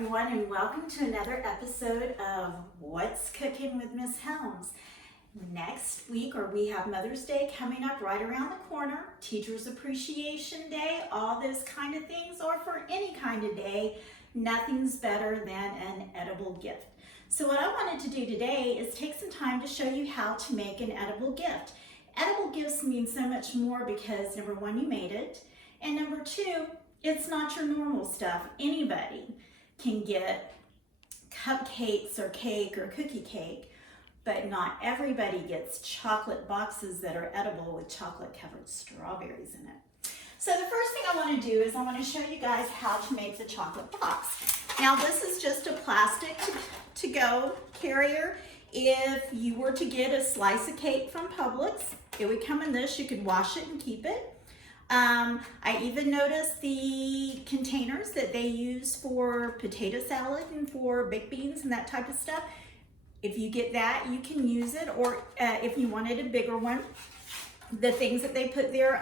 everyone, and welcome to another episode of What's Cooking with Miss Helms. Next week, we have Mother's Day coming up right around the corner, Teachers Appreciation Day, all those kind of things, or for any kind of day, nothing's better than an edible gift. So what I wanted to do today is take some time to show you how to make an edible gift. Edible gifts mean so much more because number one, you made it, and number two, it's not your normal stuff. Anybody can get cupcakes or cake or cookie cake, but not everybody gets chocolate boxes that are edible with chocolate covered strawberries in it. So the first thing I want to do is I want to show you guys how to make the chocolate box. Now this is just a plastic to-go carrier. If you were to get a slice of cake from Publix, it would come in this. You could wash it and keep it. I even noticed the containers that they use for potato salad and for baked beans and that type of stuff. If you get that, you can use it, or if you wanted a bigger one, the things that they put their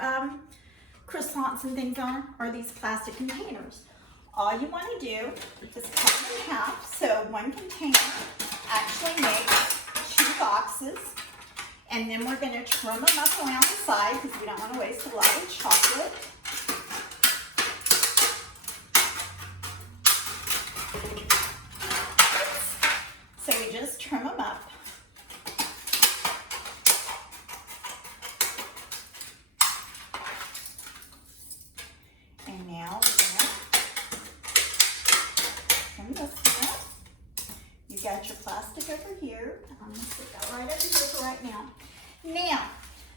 croissants and things on are these plastic containers. All you want to do is cut them in half. So one container actually makes 2 boxes. And then we're going to trim them up around the side because we don't want to waste a lot of chocolate. So we just trim them up. And now we're going to trim this one up. You got your plastic over here. I'm going to put that right over here for right now. Now,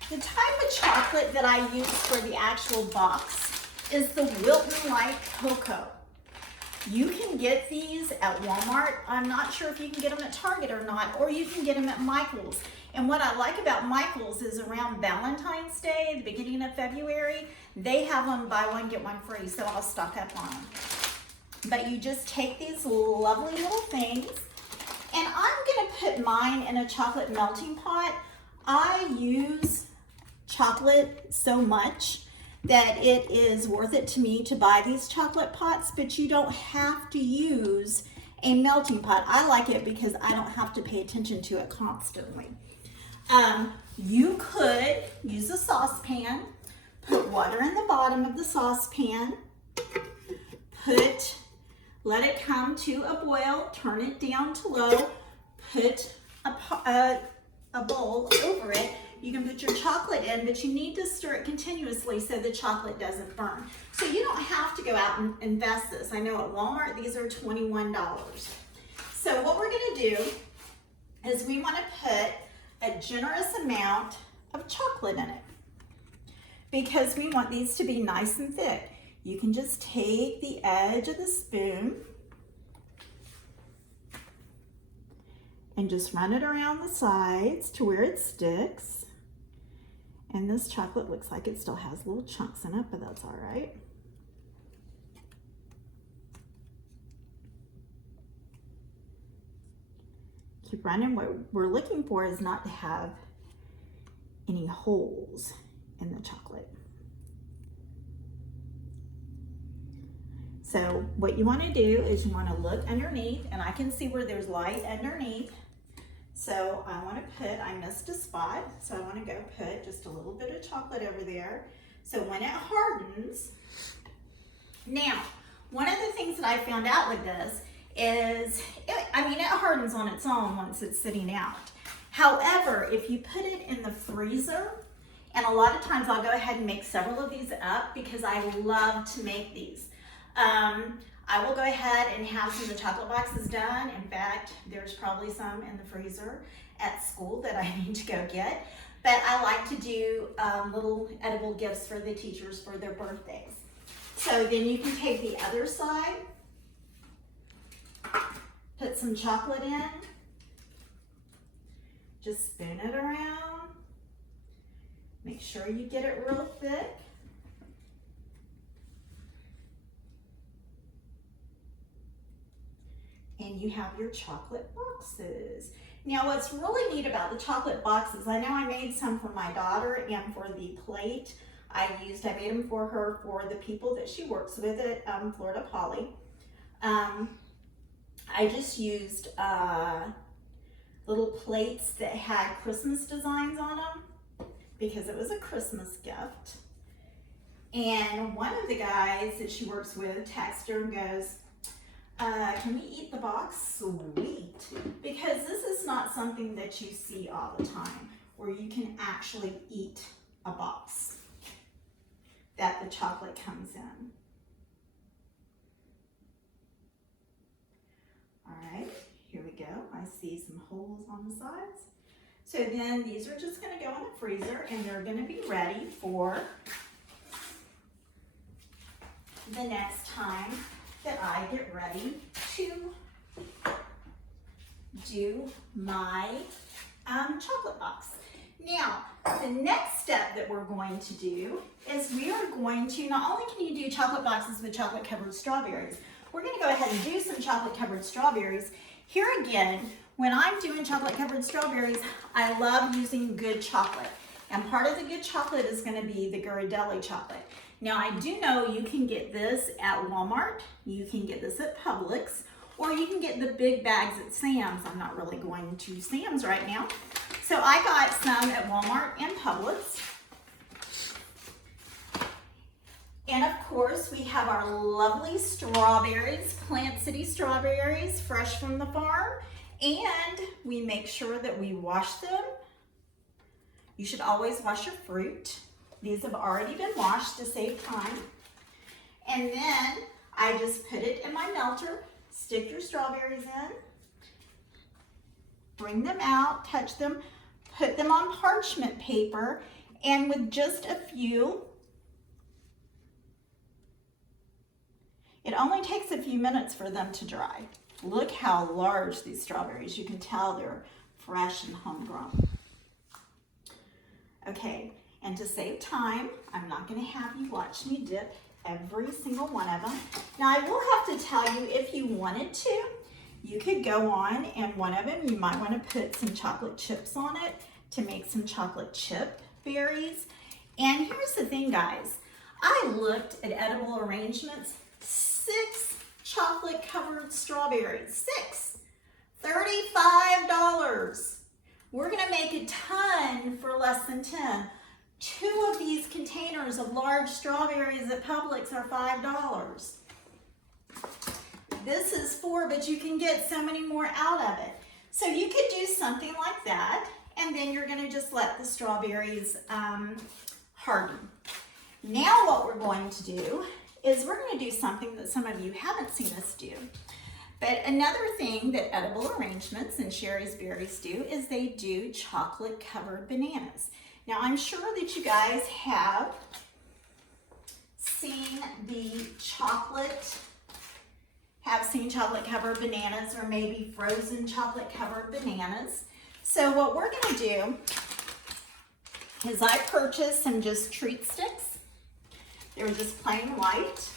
the type of chocolate that I use for the actual box is the Wilton Light Cocoa. You can get these at Walmart. I'm not sure if you can get them at Target or not, or you can get them at Michael's. And what I like about Michael's is around Valentine's Day, the beginning of February, they have them buy one, get one free, so I'll stock up on them. But you just take these lovely little things, and I'm gonna put mine in a chocolate melting pot. I use chocolate so much that it is worth it to me to buy these chocolate pots, but you don't have to use a melting pot. I like it because I don't have to pay attention to it constantly. You could use a saucepan, put water in the bottom of the saucepan, let it come to a boil, turn it down to low, put a bowl over it. You can put your chocolate in, but you need to stir it continuously so the chocolate doesn't burn. So you don't have to go out and invest this. I know at Walmart, these are $21. So what we're gonna do is we wanna put a generous amount of chocolate in it because we want these to be nice and thick. You can just take the edge of the spoon and just run it around the sides to where it sticks. And this chocolate looks like it still has little chunks in it, but that's all right. Keep running. What we're looking for is not to have any holes in the chocolate. So what you want to do is you want to look underneath, and I can see where there's light underneath. So I want to I missed a spot, so I want to go put just a little bit of chocolate over there. So when it hardens, now, one of the things that I found out with this is, it hardens on its own once it's sitting out. However, if you put it in the freezer, and a lot of times I'll go ahead and make several of these up because I love to make these. I will go ahead and have some of the chocolate boxes done. In fact, there's probably some in the freezer at school that I need to go get. But I like to do little edible gifts for the teachers for their birthdays. So then you can take the other side, put some chocolate in, just spin it around, make sure you get it real thick. And you have your chocolate boxes. Now what's really neat about the chocolate boxes, I know I made some for my daughter and for the plate I made them for her for the people that she works with at Florida Poly. I just used little plates that had Christmas designs on them because it was a Christmas gift. And one of the guys that she works with texted her and goes, can we eat the box? Sweet. Because this is not something that you see all the time, where you can actually eat a box that the chocolate comes in. All right, here we go. I see some holes on the sides. So then these are just going to go in the freezer, and they're going to be ready for the next time that I get ready to do my chocolate box. Now, the next step that we're going to do is we are going to, not only can you do chocolate boxes with chocolate covered strawberries, we're going to go ahead and do some chocolate covered strawberries. Here again, when I'm doing chocolate covered strawberries, I love using good chocolate. And part of the good chocolate is going to be the Ghirardelli chocolate. Now, I do know you can get this at Walmart, you can get this at Publix, or you can get the big bags at Sam's. I'm not really going to Sam's right now. So I got some at Walmart and Publix. And of course, we have our lovely strawberries, Plant City strawberries, fresh from the farm. And we make sure that we wash them. You should always wash your fruit. These have already been washed to save time. And then I just put it in my melter, stick your strawberries in, bring them out, touch them, put them on parchment paper, and with just a few, it only takes a few minutes for them to dry. Look how large these strawberries, you can tell they're fresh and homegrown. Okay, and to save time, I'm not going to have you watch me dip every single one of them. Now I will have to tell you, if you wanted to, you could go on and one of them, you might want to put some chocolate chips on it to make some chocolate chip berries. And here's the thing, guys. I looked at edible arrangements, 6 chocolate covered strawberries, 6, $35. We're going to make a ton for less than 10. 2 of these containers of large strawberries at Publix are $5. This is 4, but you can get so many more out of it. So you could do something like that, and then you're going to just let the strawberries harden. Now what we're going to do is we're going to do something that some of you haven't seen us do. But another thing that Edible Arrangements and Sherry's Berries do is they do chocolate covered bananas. Now I'm sure that you guys have seen chocolate covered bananas, or maybe frozen chocolate covered bananas. So what we're going to do is I purchased some just treat sticks. They were just plain white.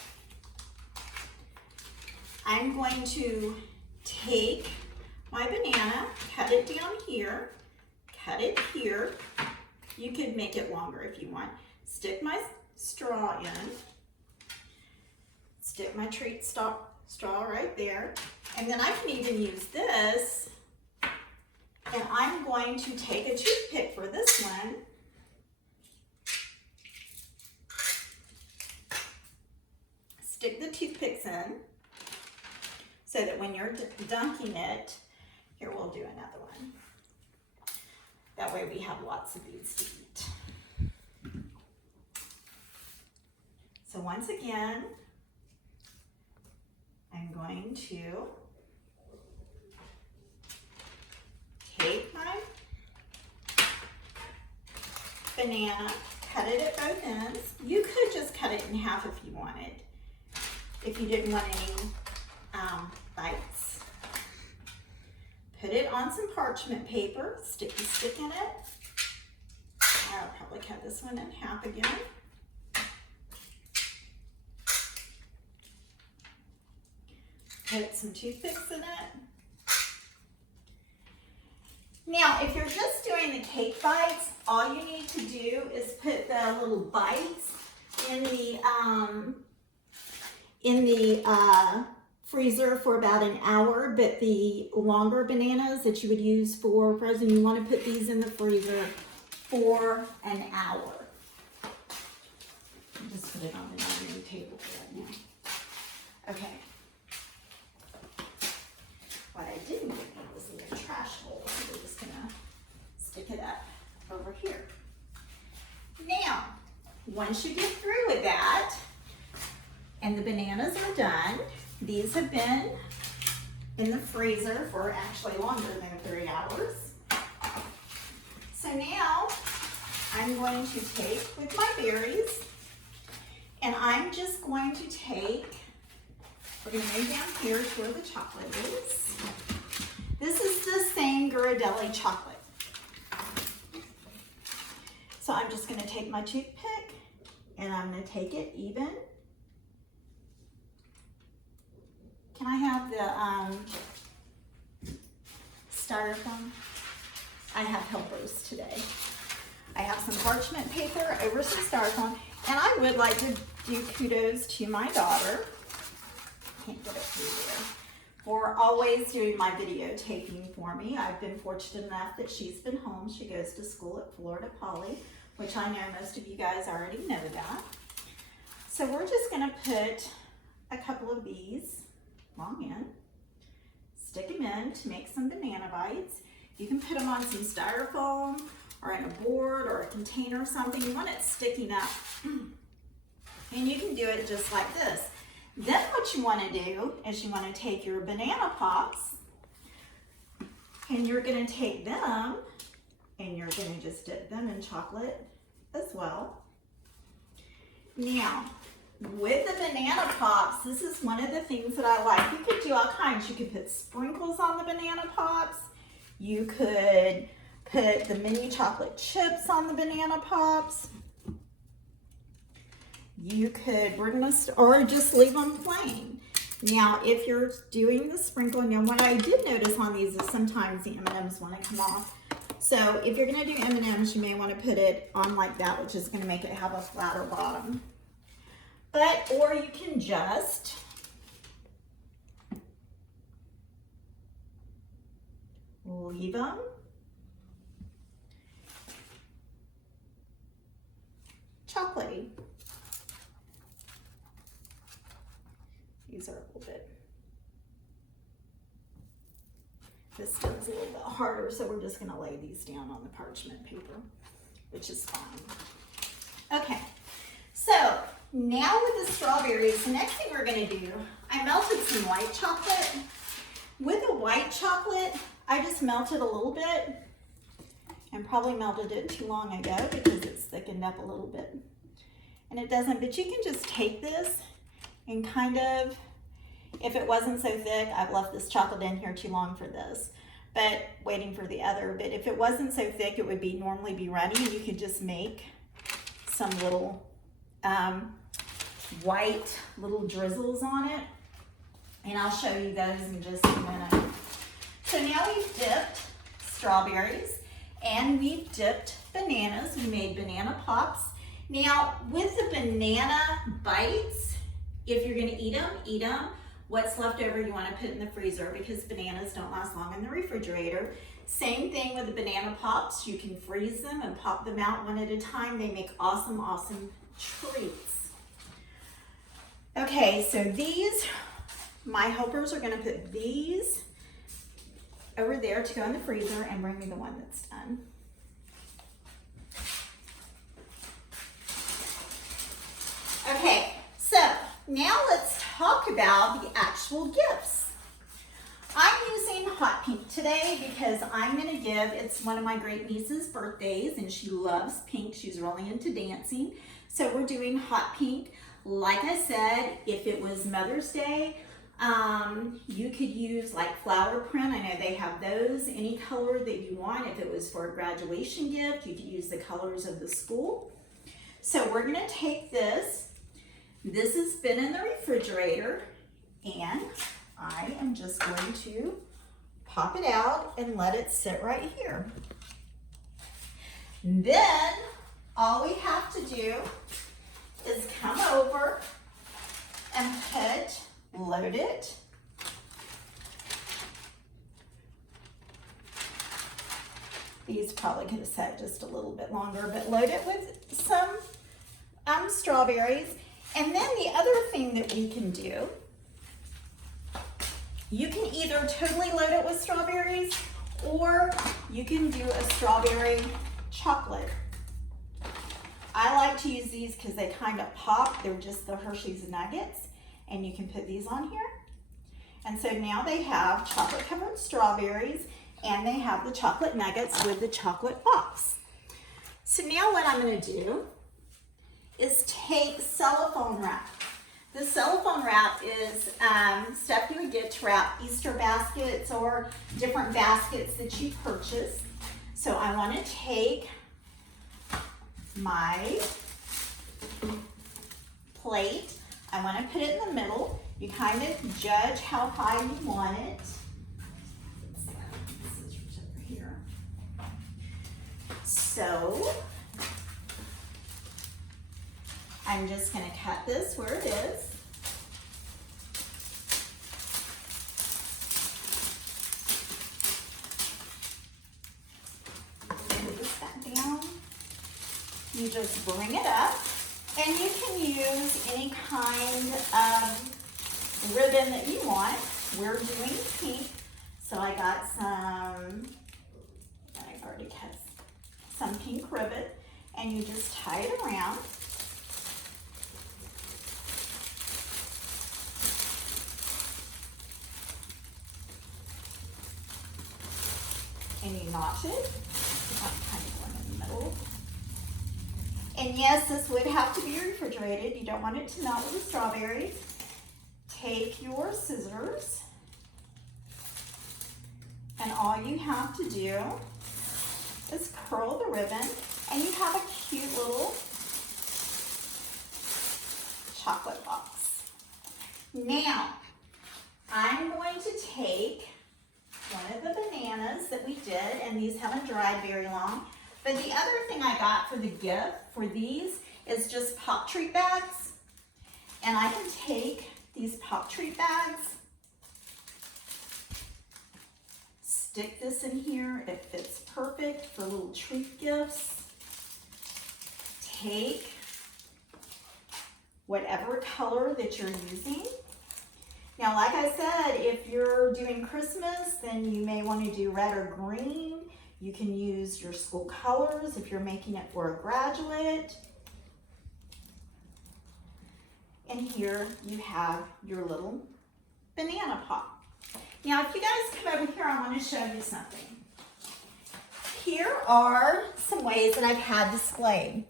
I'm going to take my banana, cut it down here, cut it here. You could make it longer if you want. Stick my straw in, stick my treat straw right there, and then I can even use this, and I'm going to take a toothpick for this one, stick the toothpicks in, so that when you're dunking it, here we'll do another one. That way we have lots of these to eat. So once again, I'm going to take my banana, cut it at both ends. You could just cut it in half if you wanted, if you didn't want any bites. Put it on some parchment paper, stick the stick in it. I'll probably cut this one in half again. Put some toothpicks in it. Now, if you're just doing the cake bites, all you need to do is put the little bites in the freezer for about an hour, but the longer bananas that you would use for frozen, you want to put these in the freezer for an hour. I'll just put it on the dining room table right now. Okay. What I didn't get was in the trash hole, so we're just gonna stick it up over here. Now, once you get through with that, and the bananas are done, these have been in the freezer for actually longer than 3 hours. So now, I'm going to take with my berries, and I'm just going to take, we're going to move down here to where the chocolate is. This is the same Ghirardelli chocolate. So I'm just going to take my toothpick and I'm going to take it even. Can I have the styrofoam? I have helpers today. I have some parchment paper over some styrofoam, and I would like to do kudos to my daughter. Can't get it through there. For always doing my videotaping for me. I've been fortunate enough that she's been home. She goes to school at Florida Poly, which I know most of you guys already know that. So we're just gonna put a couple of these long in, stick them in to make some banana bites. You can put them on some styrofoam or in a board or a container or something. You want it sticking up. And you can do it just like this. Then what you want to do is you want to take your banana pops and you're going to take them and you're going to just dip them in chocolate as well. Now, with the banana pops, this is one of the things that I like. You could do all kinds. You could put sprinkles on the banana pops. You could put the mini chocolate chips on the banana pops. You could, or just leave them plain. Now, if you're doing the sprinkle, now what I did notice on these is sometimes the M&Ms want to come off. So if you're going to do M&Ms, you may want to put it on like that, which is going to make it have a flatter bottom. But, or you can just leave them chocolatey. These are a little bit, this one's a little bit harder, so we're just gonna lay these down on the parchment paper, which is fine. Okay, so now with the strawberries, the next thing we're gonna do, I melted some white chocolate. With the white chocolate, I just melted a little bit and probably melted it too long ago because it's thickened up a little bit. And it doesn't, but you can just take this and kind of, if it wasn't so thick, I've left this chocolate in here too long for this, but waiting for the other. But if it wasn't so thick, it would normally be runny, and you could just make some little white little drizzles on it. And I'll show you those in just a minute. So now we've dipped strawberries and we've dipped bananas. We made banana pops. Now with the banana bites, if you're gonna eat them. What's left over you wanna put in the freezer because bananas don't last long in the refrigerator. Same thing with the banana pops. You can freeze them and pop them out one at a time. They make awesome, awesome treats. Okay, so these, my helpers are gonna put these over there to go in the freezer and bring me the one that's done. Okay, so now let's talk about the actual gifts. I'm using hot pink today because I'm gonna give, it's one of my great niece's birthdays and she loves pink. She's really into dancing. So we're doing hot pink. Like I said, if it was Mother's Day, you could use like flower print. I know they have those, any color that you want. If it was for a graduation gift, you could use the colors of the school. So we're gonna take this. This has been in the refrigerator and I am just going to pop it out and let it sit right here. Then all we have to do is come over and load it These probably could have sat just a little bit longer, but load it with some strawberries. And then the other thing that we can do, you can either totally load it with strawberries or you can do a strawberry chocolate. I like to use these because they kind of pop. They're just the Hershey's Nuggets, and you can put these on here. And so now they have chocolate covered strawberries and they have the chocolate nuggets with the chocolate box. So now what I'm going to do is take cellophane wrap. The cellophane wrap is stuff you would get to wrap Easter baskets or different baskets that you purchase. So I want to take my plate. I want to put it in the middle. You kind of judge how high you want it. Scissors over here. So I'm just going to cut this where it is. Put this back down. You just bring it up, and you can use any kind of ribbon that you want. We're doing pink, so I got some, I've already cut some pink ribbon, and you just tie it around. And you notch it. Kind of one in the middle. And yes, this would have to be refrigerated. You don't want it to melt with the strawberries. Take your scissors, and all you have to do is curl the ribbon, and you have a cute little chocolate box. Now, I'm going to take one of the bananas that we did, and these haven't dried very long. But the other thing I got for the gift for these is just pop treat bags. And I can take these pop treat bags, stick this in here. It fits perfect for little treat gifts. Take whatever color that you're using. Now, like I said, if you're doing Christmas, then you may want to do red or green. You can use your school colors if you're making it for a graduate. And here you have your little banana pop. Now, if you guys come over here, I want to show you something. Here are some ways that I've had displayed.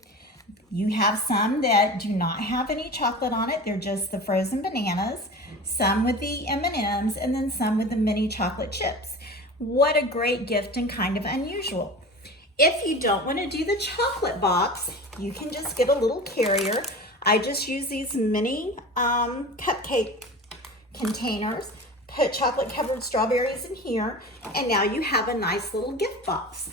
You have some that do not have any chocolate on it. They're just the frozen bananas. Some with the M&Ms, and then some with the mini chocolate chips. What a great gift and kind of unusual. If you don't want to do the chocolate box, you can just get a little carrier. I just use these mini cupcake containers, put chocolate covered strawberries in here, and now you have a nice little gift box.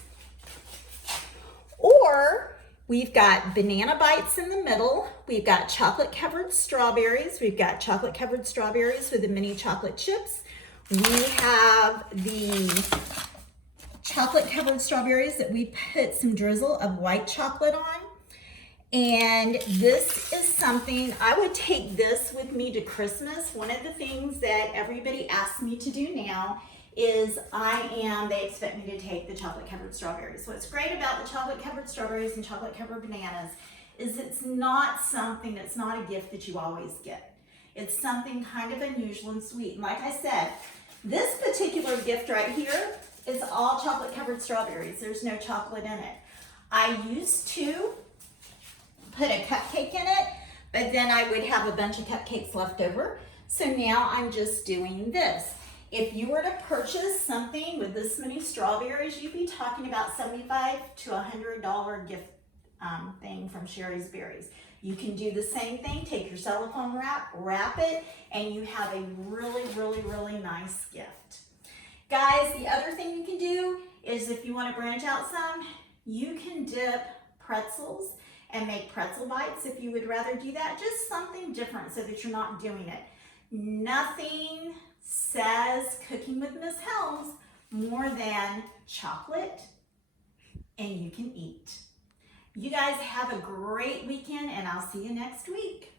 Or we've got banana bites in the middle. We've got chocolate covered strawberries. We've got chocolate covered strawberries with the mini chocolate chips. We have the chocolate covered strawberries that we put some drizzle of white chocolate on. And this is something, I would take this with me to Christmas. One of the things that everybody asks me to do now is they expect me to take the chocolate covered strawberries. What's great about the chocolate covered strawberries and chocolate covered bananas is it's not a gift that you always get. It's something kind of unusual and sweet. And like I said, this particular gift right here is all chocolate covered strawberries. There's no chocolate in it. I used to put a cupcake in it, but then I would have a bunch of cupcakes left over. So now I'm just doing this. If you were to purchase something with this many strawberries, you'd be talking about $75 to $100 gift thing from Sherry's Berries. You can do the same thing, take your cellophane wrap it, and you have a really, really, really nice gift. Guys, the other thing you can do is if you want to branch out some, you can dip pretzels and make pretzel bites if you would rather do that. Just something different so that you're not doing it. Nothing says cooking with Miss Helms more than chocolate, and you can eat. You guys have a great weekend, and I'll see you next week.